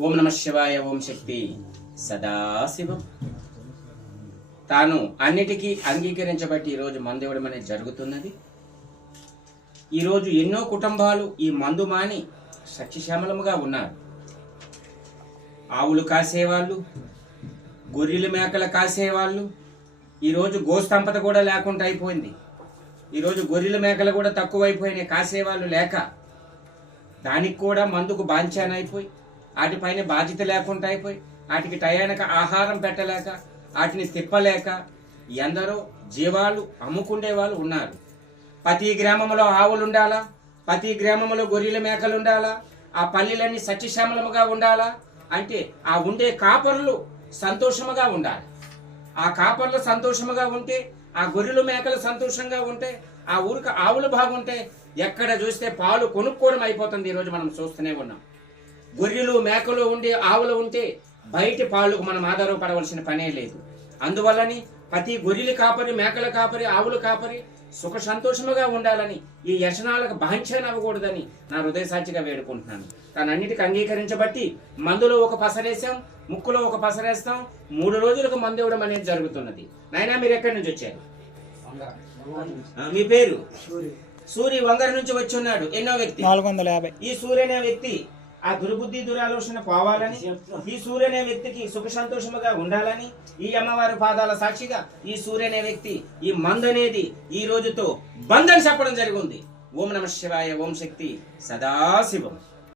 ఓం నమ శివాయ, ఓం శక్తి సదాశివం. తాను అన్నిటికీ అంగీకరించబట్టి ఈరోజు మందు ఇవ్వడం అనేది జరుగుతున్నది. ఈరోజు ఎన్నో కుటుంబాలు ఈ మందు మాని సత్యశ్యామలముగా ఉన్నారు. ఆవులు కాసేవాళ్ళు, గొర్రెలు మేకలు కాసేవాళ్ళు, ఈరోజు గోస్తంపత కూడా లేకుండా అయిపోయింది. ఈరోజు గొర్రెల మేకలు కూడా తక్కువైపోయినాయి, కాసేవాళ్ళు లేక. దానికి కూడా మందుకు బాంఛానైపోయి, వాటిపైన బాధ్యత లేకుండా అయిపోయి, వాటికి టయానికి ఆహారం పెట్టలేక, వాటిని తిప్పలేక ఎందరో జీవాలు అమ్ముకుండే వాళ్ళు ఉన్నారు. ప్రతి గ్రామంలో ఆవులు ఉండాలా, ప్రతి గ్రామంలో గొర్రెల మేకలు ఉండాలా, ఆ పల్లెలన్నీ సత్యశ్యామలముగా ఉండాలా అంటే ఆ ఉండే కాపరులు సంతోషముగా ఉండాలి. ఆ కాపర్లు సంతోషముగా ఉంటే, ఆ గొర్రెలు మేకలు సంతోషంగా ఉంటే, ఆ ఊరికి ఆవులు బాగుంటే ఎక్కడ చూస్తే పాలు కొనుక్కోవడం అయిపోతుంది. ఈరోజు మనం చూస్తూనే ఉన్నాం. గొర్రెలు మేకలు ఉండి ఆవులు ఉంటే బయట పాలకు మనం ఆధారపడవలసిన పనే లేదు. అందువల్లని ప్రతి గొర్రెలు కాపరి, మేకల కాపరి, ఆవులు కాపరి సుఖ సంతోషముగా ఉండాలని, ఈ వ్యసనాలకు బాంఛన అవ్వకూడదని నా హృదయ సాక్షిగా వేడుకుంటున్నాను. అన్నిటికీ అంగీకరించబట్టి మందులో ఒక పసరేసాం, ముక్కులో ఒక పసరేస్తాం. 3 రోజులకు మందు ఇవ్వడం అనేది జరుగుతున్నది. నాయనా, మీరు ఎక్కడి నుంచి వచ్చారు? మీ పేరు? సూరి. వంగర నుంచి వచ్చి ఉన్నాడు. ఎన్నో వ్యక్తి? 450. ఈ సూర్య అనే వ్యక్తి ఆ దుర్బుద్ధి దురాలోచన పోవాలని, ఈ సూర్య అనే వ్యక్తికి సుఖ సంతోషముగా ఉండాలని, ఈ అమ్మవారి పాదాల సాక్షిగా ఈ సూర్య అనే వ్యక్తి ఈ మందు అనేది ఈ రోజుతో బంధని చెప్పడం జరిగింది. ఓం నమ శివాయ, ఓం శక్తి సదాశివం.